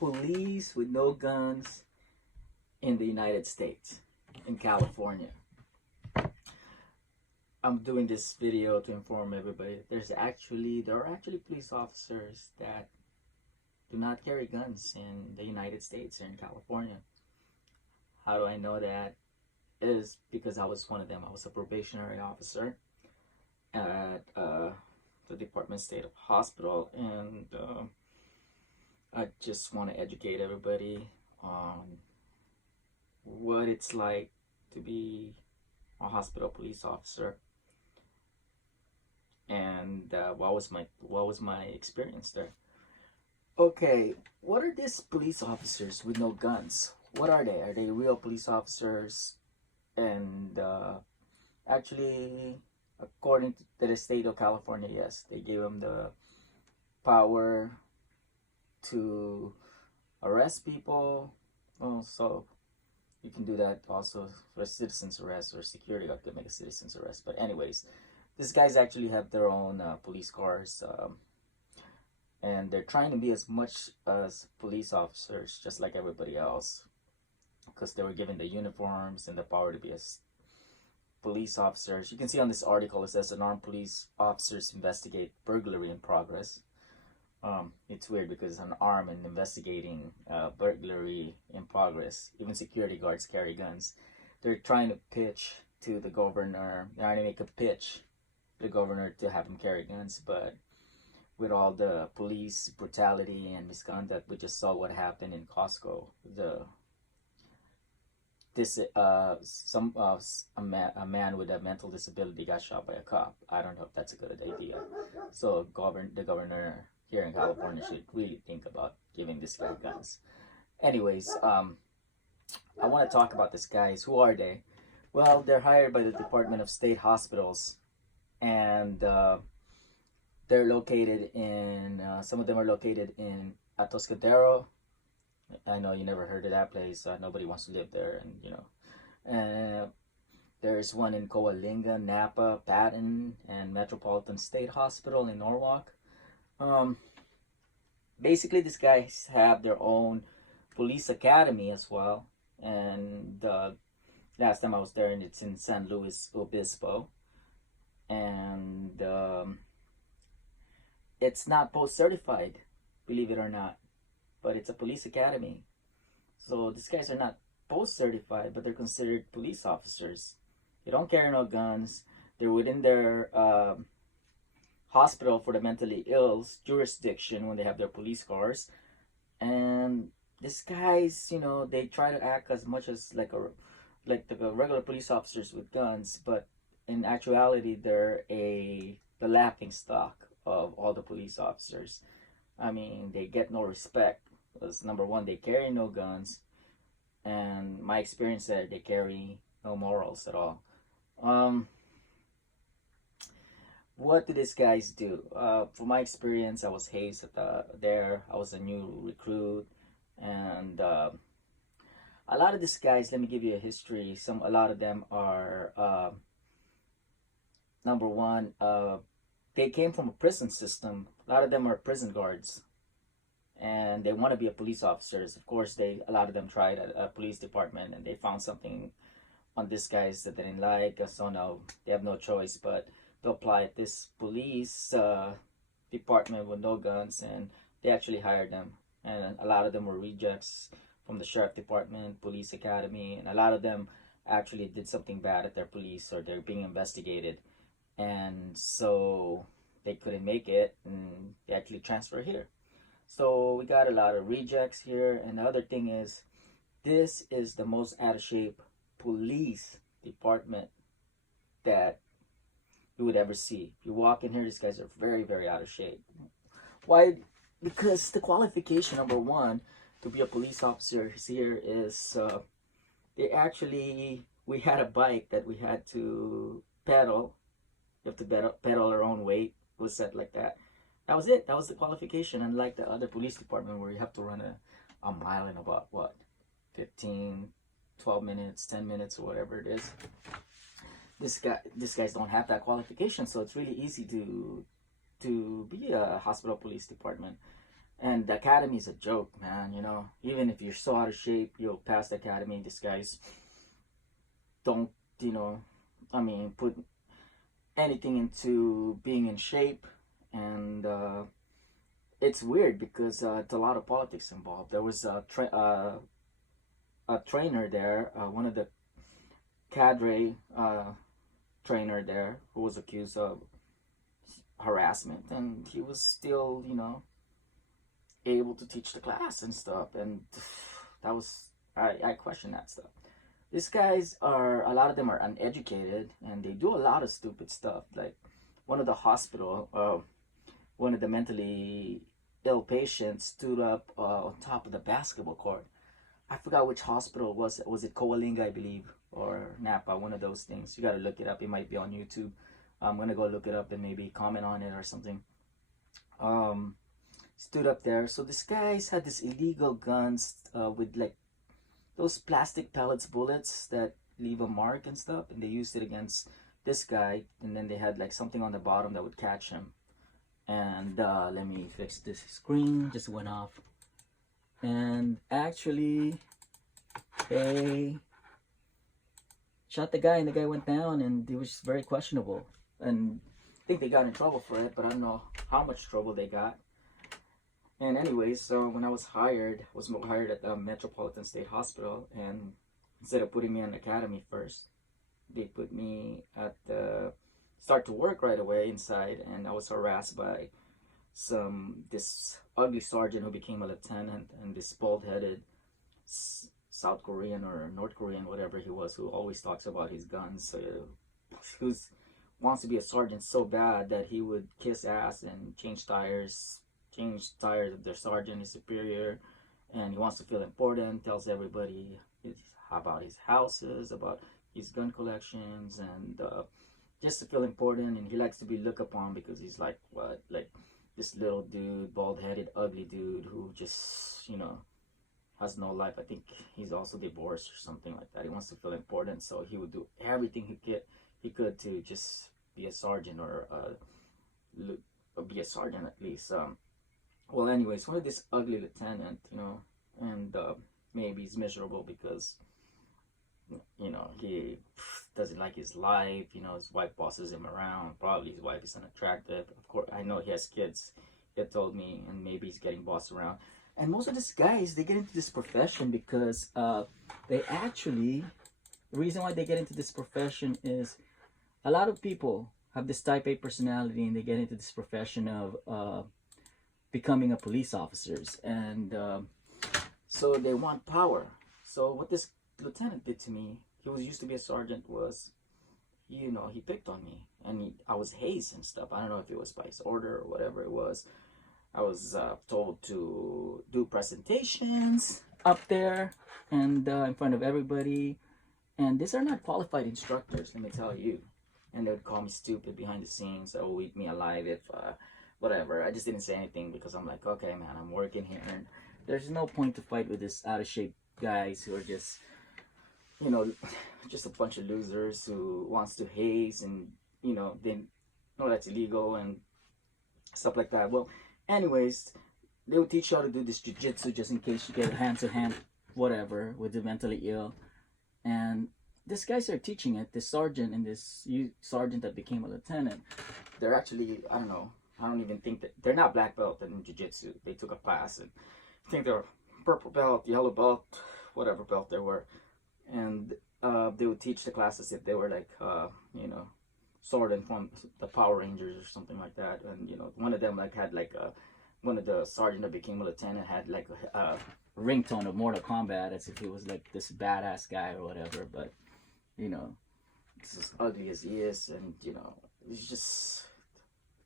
police with no guns in the United States, in California. I'm doing this video to inform everybody there are actually police officers that do not carry guns in the United States or in California. How do I know that? It is because I was one of them. I was a probationary officer at the Department of State Hospital, and I just want to educate everybody on what it's like to be a hospital police officer, and what was my experience there. Okay, what are these police officers with no guns? What are they? Are they real police officers? And actually, according to the state of California, yes, they gave them the power to arrest people. Also, you can do that also for a citizen's arrest, or security guard can make a citizen's arrest. But anyways, these guys actually have their own police cars, and they're trying to be as much as police officers, just like everybody else, because they were given the uniforms and the power to be as police officers. You can see on this article, it says unarmed police officers investigate burglary in progress. It's weird because an arm and investigating burglary in progress. Even security guards carry guns. They're trying to pitch to the governor. They're trying to make a pitch to the governor to have him carry guns, but with all the police brutality and misconduct, we just saw what happened in Costco. A man with a mental disability got shot by a cop. I don't know if that's a good idea. So the governor here in California should really think about giving this guy guns. Anyways, I want to talk about these guys. Who are they? Well, they're hired by the Department of State Hospitals, and they're located in, some of them are located in Atascadero. I know you never heard of that place. Nobody wants to live there, and you know. There's one in Coalinga, Napa, Patton, and Metropolitan State Hospital in Norwalk. Basically, these guys have their own police academy as well. And last time I was there, and it's in San Luis Obispo. And it's not post-certified, believe it or not, but it's a police academy. So these guys are not post-certified, but they're considered police officers. They don't carry no guns. They're within their hospital for the mentally ill's jurisdiction when they have their police cars. And these guys, you know, they try to act as much as like the regular police officers with guns, but in actuality, they're the laughing stock of all the police officers. I mean, they get no respect because, number one, they carry no guns, and my experience there, they carry no morals at all. What do these guys do? From my experience, I was hazed there. I was a new recruit, and a lot of these guys, let me give you a history. A lot of them are, number one, they came from a prison system. A lot of them are prison guards, and they want to be a police officers. Of course, a lot of them tried a police department, and they found something on these guys that they didn't like. So no, they have no choice but to apply at this police department with no guns, and they actually hired them. And a lot of them were rejects from the sheriff department, police academy, and a lot of them actually did something bad at their police, or they're being investigated, and so they couldn't make it, and they actually transfer here. So we got a lot of rejects here. And the other thing is, this is the most out of shape police department that you would ever see. If you walk in here, these guys are very, very out of shape. Why? Because the qualification, number one, to be a police officer here is we had a bike that we had to pedal. You have to pedal our own weight. It was set like that. That was it. That was the qualification. Unlike the other police department where you have to run a mile in about, what, 15, 12 minutes, 10 minutes, or whatever it is. These guys don't have that qualification, so it's really easy to be a hospital police department. And the academy is a joke, man. You know, even if you're so out of shape, you'll pass the academy. These guys don't, you know, I mean, put anything into being in shape. And it's weird because it's a lot of politics involved. There was a trainer there, one of the cadre trainer there, who was accused of harassment, and he was still, you know, able to teach the class and stuff. And that was, I question that stuff. These guys are, a lot of them are uneducated, and they do a lot of stupid stuff. Like one of the hospital, one of the mentally ill patients stood up on top of the basketball court. I forgot which hospital it was. Was it Coalinga, I believe, or Napa? One of those things. You got to look it up. It might be on YouTube. I'm gonna go look it up and maybe comment on it or something. Um, Stood up there. So this guys had this illegal guns with like those plastic pellets bullets that leave a mark and stuff, and they used it against this guy. And then they had like something on the bottom that would catch him. And let me fix this screen. Just went off. And actually, they shot the guy, and the guy went down, and it was very questionable. And I think they got in trouble for it, but I don't know how much trouble they got. And anyways, so when I was hired at the Metropolitan State Hospital, and instead of putting me in the academy first, they put me at the start to work right away inside, and I was harassed by this ugly sergeant who became a lieutenant, and this bald-headed South Korean or North Korean, whatever he was, who always talks about his guns, who wants to be a sergeant so bad that he would kiss ass and change tires of their sergeant, his superior, and he wants to feel important, tells everybody about his houses, about his gun collections, and just to feel important. And he likes to be looked upon because he's like this little dude, bald-headed, ugly dude who just, you know, has no life. I think he's also divorced or something like that. He wants to feel important, so he would do everything he could to just be a sergeant, or be a sergeant at least. Well, anyways, one of this ugly lieutenant, you know, and maybe he's miserable because, you know, he doesn't like his life. You know, his wife bosses him around. Probably his wife is unattractive. Of course, I know he has kids. He had told me, and maybe he's getting bossed around. And most of these guys, they get into this profession because they actually, the reason why they get into this profession is a lot of people have this type A personality, and they get into this profession of becoming a police officers, and so they want power. So what this lieutenant did to me, he was used to be a sergeant, was, you know, he picked on me, and I was hazed and stuff. I don't know if it was by his order or whatever it was. I was told to do presentations up there and in front of everybody, and these are not qualified instructors, let me tell you. And they would call me stupid behind the scenes, or eat me alive if whatever. I just didn't say anything because I'm like, okay, man, I'm working here, and there's no point to fight with this out of shape guys who are just, you know, just a bunch of losers who wants to haze, and, you know, they know that's illegal and stuff like that. Well, anyways, they would teach you how to do this jiu-jitsu just in case you get hand-to-hand whatever with the mentally ill. And these guys are teaching it, this sergeant and this sergeant that became a lieutenant, they're actually, I don't know, I don't even think that, they're not black belt in jiu-jitsu. They took a class, and I think they're purple belt, yellow belt, whatever belt they were. And they would teach the classes if they were like, you know, Sordon from the Power Rangers or something like that. And, you know, one of them like had like one of the sergeant that became a lieutenant had like a ringtone of Mortal Kombat, as if he was like this badass guy or whatever. But, you know, it's as ugly as he is, and, you know, he's just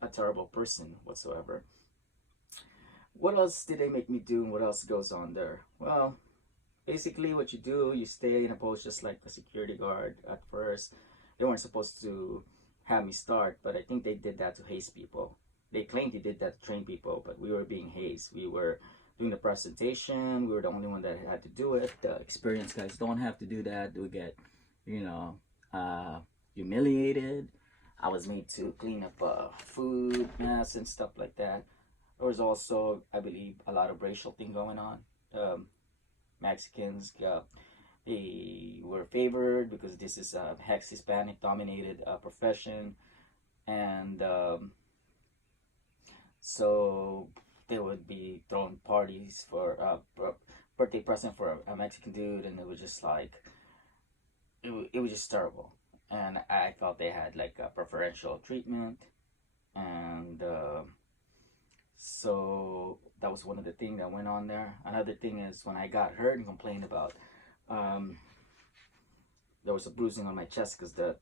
a terrible person whatsoever. What else did they make me do, and what else goes on there? Well, basically what you do, you stay in a post just like a security guard at first. They weren't supposed to have me start, but I think they did that to haze people. They claimed they did that to train people, but we were being hazed. We were doing the presentation. We were the only one that had to do it. The experienced guys don't have to do that. We get, you know, humiliated. I was made to clean up food mess and stuff like that. There was also, I believe, a lot of racial thing going on. Um, Mexicans, they were favored because this is a hex Hispanic dominated profession, and so they would be throwing parties for birthday present for a Mexican dude, and it was just like it was just terrible. And I felt they had like a preferential treatment, and so that was one of the things that went on there. Another thing is when I got hurt and complained about, um, there was a bruising on my chest because the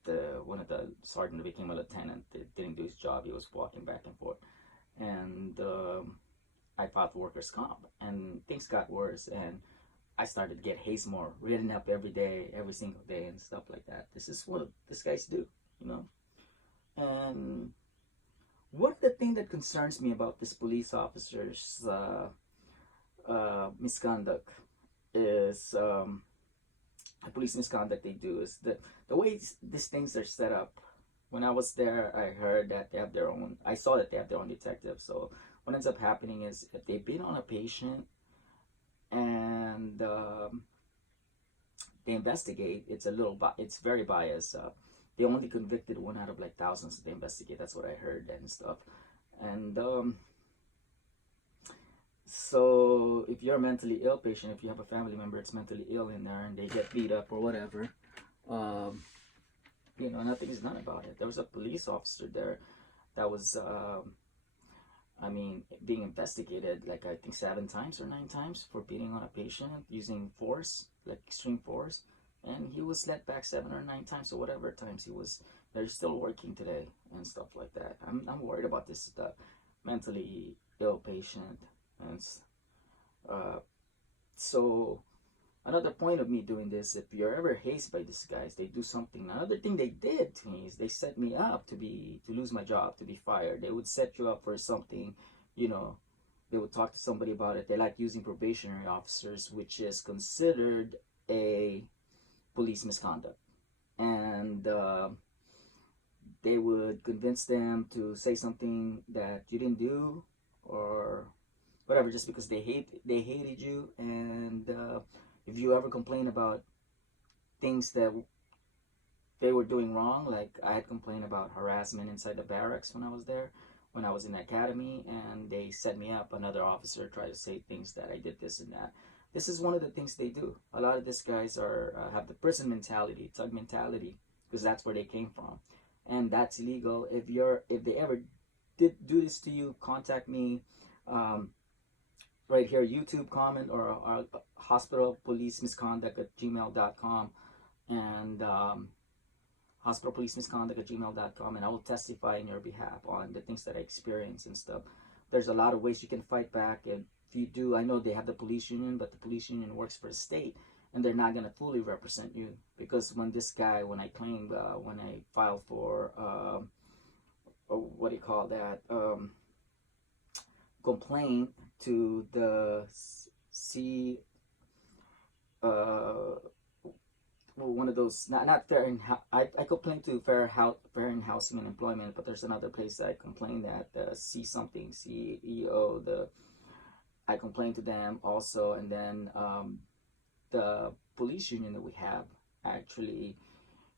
one of the sergeant that became a lieutenant didn't do his job. He was walking back and forth, and I filed for workers' comp, and things got worse, and I started to get haze more, reading up every day, every single day, and stuff like that. This is what these guys do, you know. And one of the thing that concerns me about this police officer's misconduct is the police misconduct they do is the way these things are set up. When I was there, I heard that they have their own. I saw that they have their own detective. So what ends up happening is if they've been on a patient and they investigate, it's very biased. They only convicted one out of like thousands that they investigate. That's what I heard and stuff. And so if you're a mentally ill patient, if you have a family member that's mentally ill in there and they get beat up or whatever, um, nothing is done about it. There was a police officer there that was, being investigated like I think 7 times or 9 times for beating on a patient using force, like extreme force, and he was let back 7 or 9 times or whatever times he was. They're still working today and stuff like that. I'm worried about this mentally ill patient, and so another point of me doing this, if you're ever hazed by these guys, they do something. Another thing they did to me is they set me up to lose my job, to be fired. They would set you up for something, you know. They would talk to somebody about it. They like using probationary officers, which is considered a police misconduct, and they would convince them to say something that you didn't do or whatever, just because they hated you. And if you ever complain about things that they were doing wrong, like I had complained about harassment inside the barracks when I was there, when I was in the academy, and they set me up. Another officer tried to say things that I did this and that. This is one of the things they do. A lot of these guys have the prison mentality, thug mentality, because that's where they came from, and that's illegal. If they ever did do this to you, contact me. Right here, YouTube comment or hospital police misconduct at gmail.com, and hospital police misconduct at gmail.com, and I will testify in your behalf on the things that I experience and stuff. There's a lot of ways you can fight back, and if you do, I know they have the police union, but the police union works for the state, and they're not going to fully represent you, because when I filed for what do you call that, complaint to the one of those, not fair and I complained to fair and housing and employment, but there's another place I complained at, the CEO, I complained to them also. And then the police union that we have, actually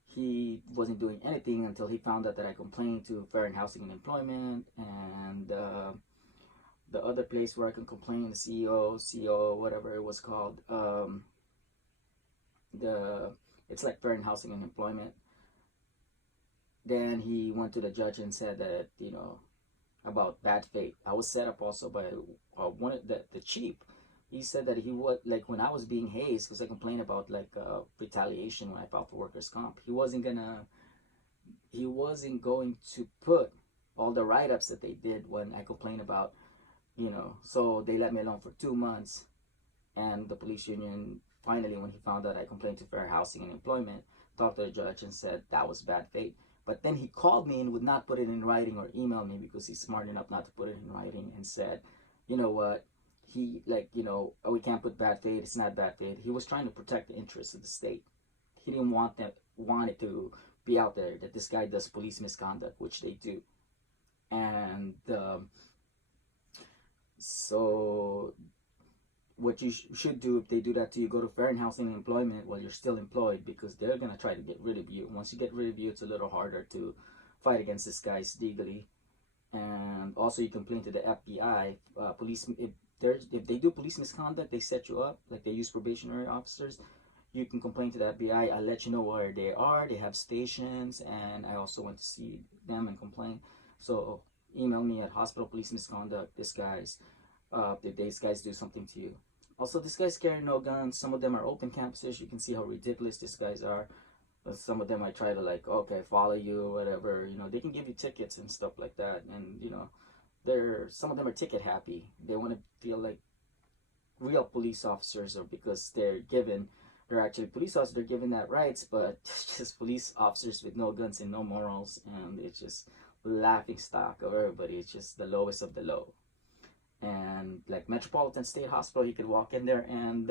he wasn't doing anything until he found out that I complained to fair and housing and employment. And the other place where I can complain, the CEO, whatever it was called, it's like fair and housing and employment. Then he went to the judge and said that, about bad faith. I was set up also by one of the chief. He said that he would, like, when I was being hazed, because I complained about like retaliation when I filed for workers' comp, he wasn't going to put all the write-ups that they did when I complained about, so they let me alone for 2 months. And the police union, finally, when he found out I complained to fair housing and employment, talked to the judge and said that was bad faith. But then he called me and would not put it in writing or email me, because he's smart enough not to put it in writing, and said, you know what, we can't put bad faith, it's not bad faith. He was trying to protect the interests of the state. He didn't want it to be out there that this guy does police misconduct, which they do. And So what you should do if they do that to you, go to Fair and Housing and Employment while you're still employed, because they're going to try to get rid of you. Once you get rid of you, it's a little harder to fight against these guys legally. And also you complain to the FBI, police, if they do police misconduct, they set you up, like they use probationary officers, you can complain to the FBI. I'll let you know where they are. They have stations, and I also went to see them and complain. So email me at hospital police misconduct, this guys, if these guys do something to you. Also, these guys carry no guns. Some of them are open campuses. You can see how ridiculous these guys are. But some of them I try to, like, okay, follow you, whatever. You know, they can give you tickets and stuff like that. And, you know, some of them are ticket happy. They want to feel like real police officers, or because they're actually police officers, they're given that rights, but it's just police officers with no guns and no morals, and it's just laughing stock of everybody. It's just the lowest of the low. And like Metropolitan State Hospital, you could walk in there and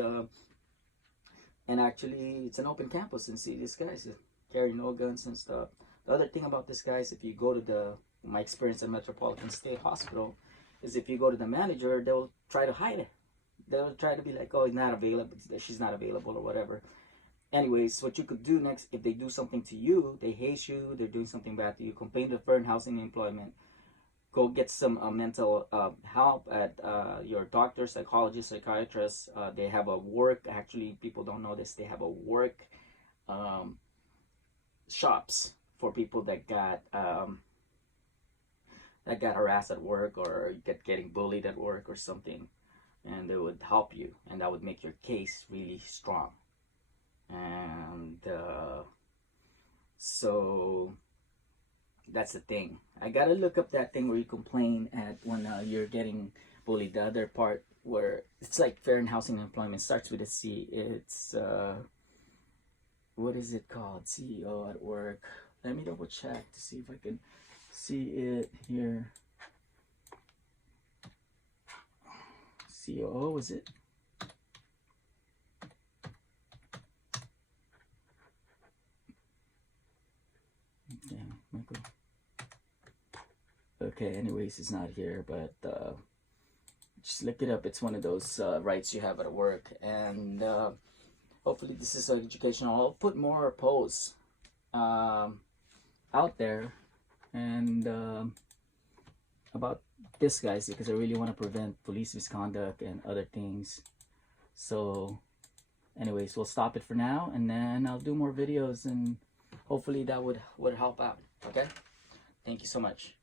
actually it's an open campus and see these guys carry no guns and stuff. The other thing about this guys, if you go to my experience at Metropolitan State Hospital, is if you go to the manager, they'll try to hide it. They'll try to be like, oh, he's not available, she's not available, or whatever. Anyways, what you could do next, if they do something to you, they hate you, they're doing something bad to you, complain to Fair and Housing and Employment. Go get some mental help at your doctor, psychologist, psychiatrist. They have a work, actually, people don't know this, they have a work shops for people that got harassed at work, or getting bullied at work or something. And they would help you, and that would make your case really strong. And so that's the thing. I gotta look up that thing where you complain at when you're getting bullied. The other part where it's like Fair and Housing and Employment, starts with a C. It's what is it called? CEO at work. Let me double check to see if I can see it here. COO, is it? Yeah, Michael. Okay, anyways, it's not here, but just look it up. It's one of those rights you have at work, and hopefully this is educational. I'll put more posts out there and about this, guys, because I really want to prevent police misconduct and other things. So anyways, we'll stop it for now, and then I'll do more videos, and hopefully that would help out. Okay, thank you so much.